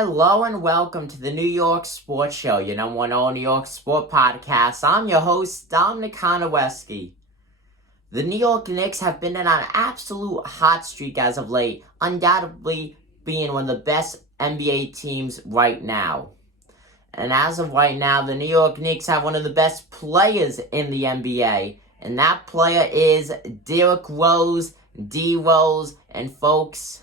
Hello and welcome to the New York Sports Show, your number one all New York sport podcast. I'm your host, Dominic Konowski. The New York Knicks have been in an absolute hot streak as of late, undoubtedly being one of the best NBA teams right now. And as of right now, the New York Knicks have one of the best players in the NBA, and that player is Derrick Rose, D-Rose, and folks,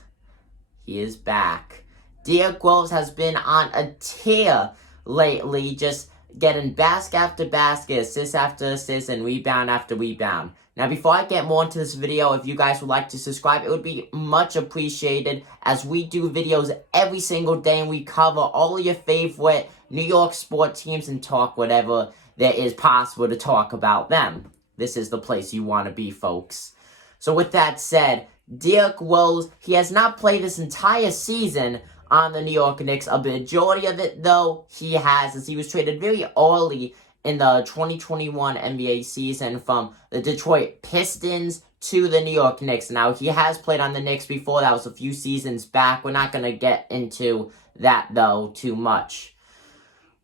he is back. Derrick Rose has been on a tear lately, just getting basket after basket, assist after assist, and rebound after rebound. Now, before I get more into this video, if you guys would like to subscribe, it would be much appreciated, as we do videos every single day and we cover all of your favorite New York sport teams and talk whatever there is possible to talk about them. This is the place you want to be, folks. So with that said, Derrick Rose, he has not played this entire season on the New York Knicks. A majority of it, though, he has, as he was traded very early in the 2021 NBA season from the Detroit Pistons to the New York Knicks. Now, he has played on the Knicks before. That was a few seasons back. We're not going to get into that, though, too much.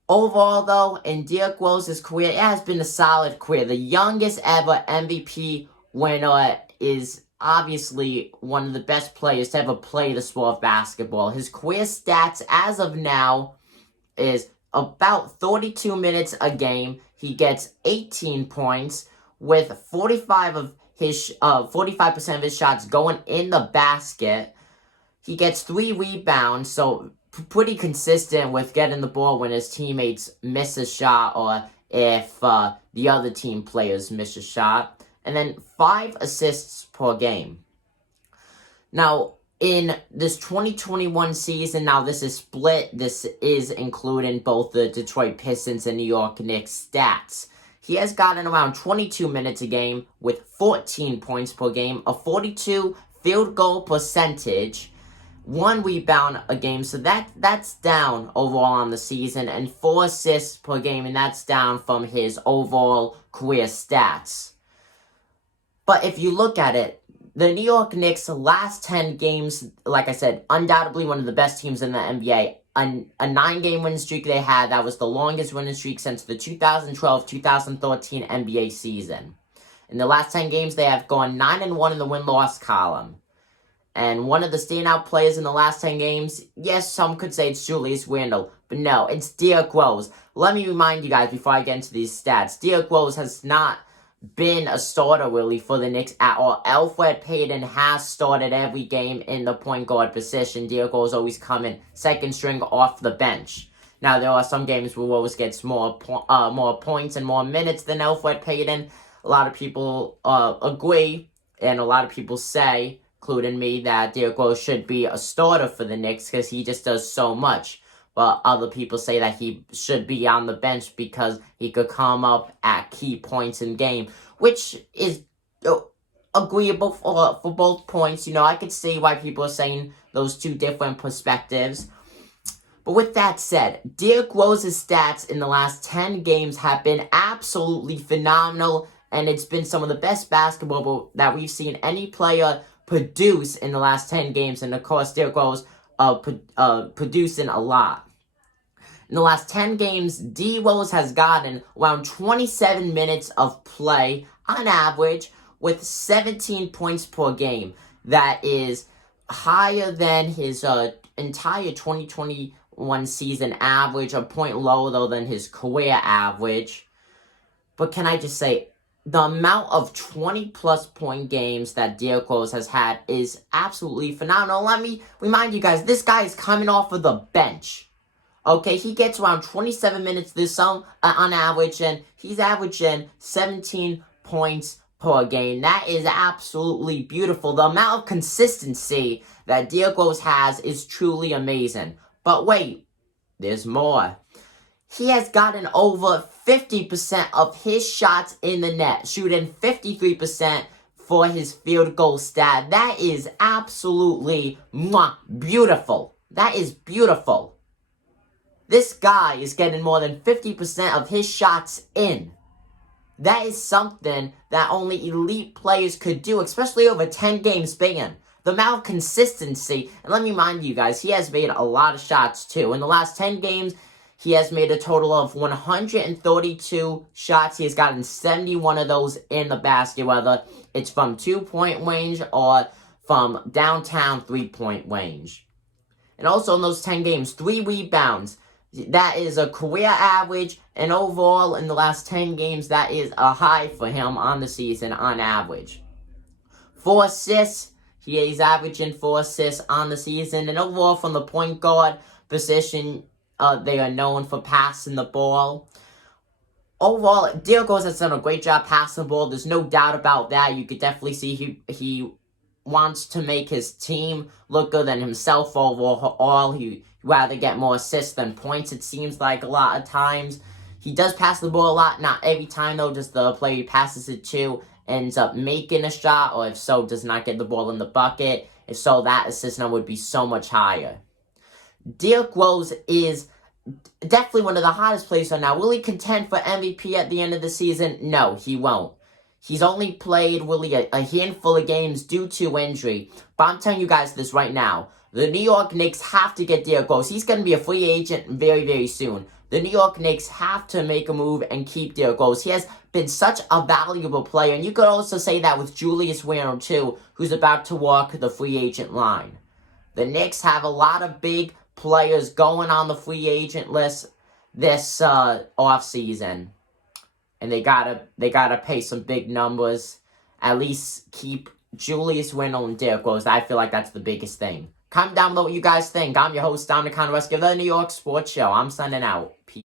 Overall, though, in Derrick Rose's career, it has been a solid career. The youngest ever MVP winner is obviously one of the best players to ever play the sport of basketball. His career stats as of now is about 32 minutes a game. He gets 18 points with 45% of his shots going in the basket. He gets 3 rebounds, so pretty consistent with getting the ball when his teammates miss a shot or if the other team players miss a shot. And then 5 assists per game. Now, in this 2021 season, now this is split. This is including both the Detroit Pistons and New York Knicks stats. He has gotten around 22 minutes a game with 14 points per game, a 42 field goal percentage, 1 rebound a game. So that's down overall on the season, and 4 assists per game, and that's down from his overall career stats. But if you look at it, the New York Knicks' last 10 games, like I said, undoubtedly one of the best teams in the NBA. A 9-game winning streak they had, that was the longest winning streak since the 2012-2013 NBA season. In the last 10 games, they have gone 9-1 in the win-loss column. And one of the standout players in the last 10 games, yes, some could say it's Julius Randle, but no, it's Derrick Rose. Let me remind you guys before I get into these stats, Derrick Rose has not been a starter really for the Knicks at all. Elfrid Payton has started every game in the point guard position. Derrick Rose always coming second string off the bench. Now, there are some games where Rose gets more points and more minutes than Elfrid Payton. A lot of people agree, and a lot of people say, including me, that Derrick Rose should be a starter for the Knicks because he just does so much. But other people say that he should be on the bench because he could come up at key points in game, which is agreeable for both points. You know, I could see why people are saying those two different perspectives. But with that said, Derrick Rose's stats in the last 10 games have been absolutely phenomenal, and it's been some of the best basketball that we've seen any player produce in the last 10 games. And of course, Derrick Rose producing a lot. In the last 10 games, D-Rose has gotten around 27 minutes of play on average with 17 points per game. That is higher than his entire 2021 season average, a point lower though than his career average. But can I just say, the amount of 20-plus point games that Derrick Rose has had is absolutely phenomenal. Let me remind you guys, this guy is coming off of the bench. Okay, he gets around 27 minutes this on average, and he's averaging 17 points per game. That is absolutely beautiful. The amount of consistency that Derrick Rose has is truly amazing. But wait, there's more. He has gotten over 50% of his shots in the net, shooting 53% for his field goal stat. That is absolutely beautiful. That is beautiful. This guy is getting more than 50% of his shots in. That is something that only elite players could do, especially over 10 game span. the amount of consistency. And let me remind you guys, he has made a lot of shots too. In the last 10 games, he has made a total of 132 shots. He has gotten 71 of those in the basket, whether it's from 2-point range or from downtown 3-point range. And also in those 10 games, 3 rebounds. That is a career average, and overall in the last 10 games, that is a high for him on the season on average. 4 assists, he is averaging 4 assists on the season, and overall from the point guard position, they are known for passing the ball. Overall, Derrick Rose has done a great job passing the ball. There's no doubt about that. You could definitely see he wants to make his team look good than himself overall. He'd rather get more assists than points, it seems like a lot of times. He does pass the ball a lot. Not every time, though, does the player he passes it to ends up making a shot, or if so, does not get the ball in the bucket. If so, that assist number would be so much higher. Derrick Rose is definitely one of the hottest players right now. Will he contend for MVP at the end of the season? No, he won't. He's only played really a handful of games due to injury. But I'm telling you guys this right now. The New York Knicks have to get Derrick Rose. He's going to be a free agent very, very soon. The New York Knicks have to make a move and keep Derrick Rose. He has been such a valuable player. And you could also say that with Julius Randle, too, who's about to walk the free agent line. The Knicks have a lot of big players going on the free agent list this offseason. And they gotta pay some big numbers. At least keep Julius Randle and Derrick Rose. I feel like that's the biggest thing. Comment down below what you guys think. I'm your host, Dominic Conrad of the New York Sports Show. I'm signing out. Peace.